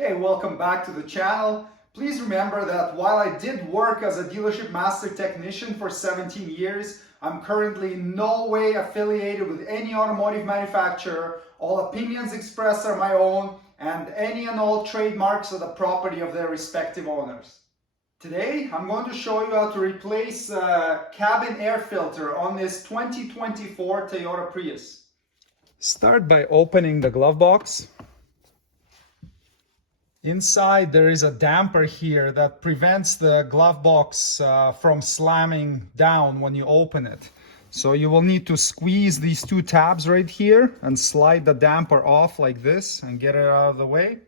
Hey, welcome back to the channel. Please remember that while I did work as a dealership master technician for 17 years, I'm currently in no way affiliated with any automotive manufacturer. All opinions expressed are my own, and any and all trademarks are the property of their respective owners. Today, I'm going to show you how to replace a cabin air filter on this 2024 Toyota Prius. Start by opening the glove box. Inside there is a damper here that prevents the glove box from slamming down when you open it. So you will need to squeeze these two tabs right here and slide the damper off like this and get it out of the way.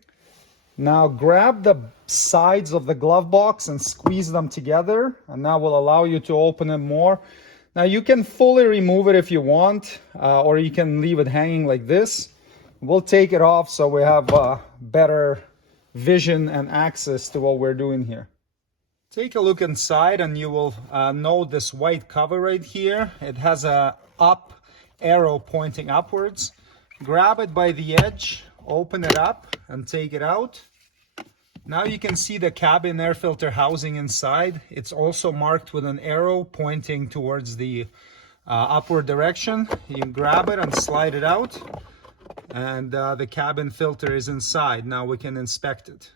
Now grab the sides of the glove box and squeeze them together, and that will allow you to open it more. Now you can fully remove it if you want, or you can leave it hanging like this. We'll take it off so we have better vision and access to what we're doing here. Take a look inside and you will note this white cover right here. It has a up arrow pointing upwards. Grab it by the edge, open it up and take it out. Now you can see the cabin air filter housing inside. It's also marked with an arrow pointing towards the upward direction. You grab it and slide it out, and the cabin filter is inside. Now we can inspect it.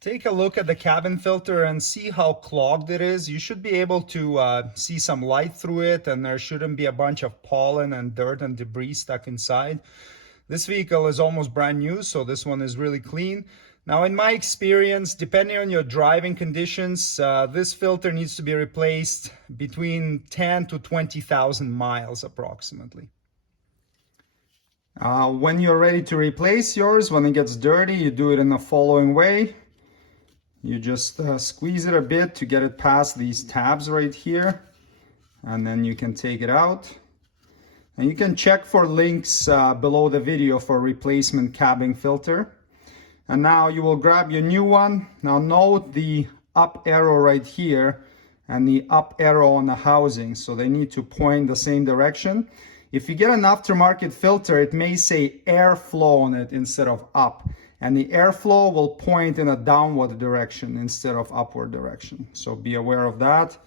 Take a look at the cabin filter and see how clogged it is. You should be able to see some light through it, and there shouldn't be a bunch of pollen and dirt and debris stuck inside. This vehicle is almost brand new, so this one is really clean. Now, in my experience, depending on your driving conditions, this filter needs to be replaced between 10 to 20,000 miles approximately. When you're ready to replace yours, when it gets dirty, you do it in the following way. You just squeeze it a bit to get it past these tabs right here, and then you can take it out. And you can check for links below the video for replacement cabin filter. And now you will grab your new one. Now note the up arrow right here and the up arrow on the housing. So they need to point the same direction. If you get an aftermarket filter, it may say airflow on it instead of up. And the airflow will point in a downward direction instead of upward direction. So be aware of that.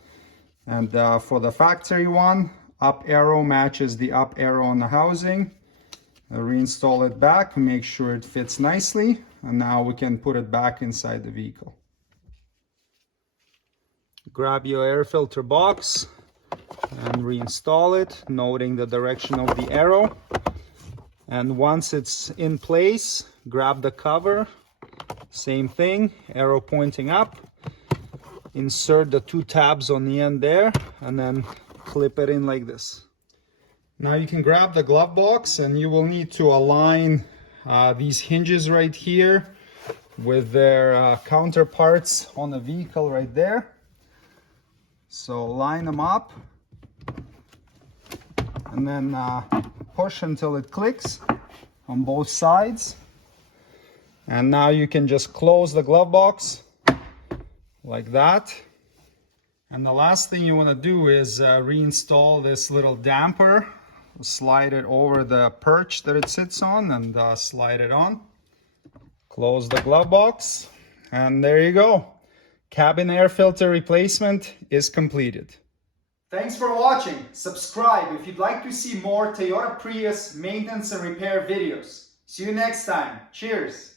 And for the factory one, up arrow matches the up arrow on the housing. Reinstall it back, make sure it fits nicely, and now we can put it back inside the vehicle. Grab your air filter box and reinstall it, noting the direction of the arrow. And once it's in place, grab the cover, same thing, arrow pointing up. Insert the two tabs on the end there, and then clip it in like this. Now you can grab the glove box, and you will need to align these hinges right here with their counterparts on the vehicle right there. So line them up and then push until it clicks on both sides. And now you can just close the glove box like that. And the last thing you want to do is reinstall this little damper. Slide it over the perch that it sits on and slide it on. Close the glove box, and there you go. Cabin air filter replacement is completed. Thanks for watching. Subscribe if you'd like to see more Toyota Prius maintenance and repair videos. See you next time. Cheers.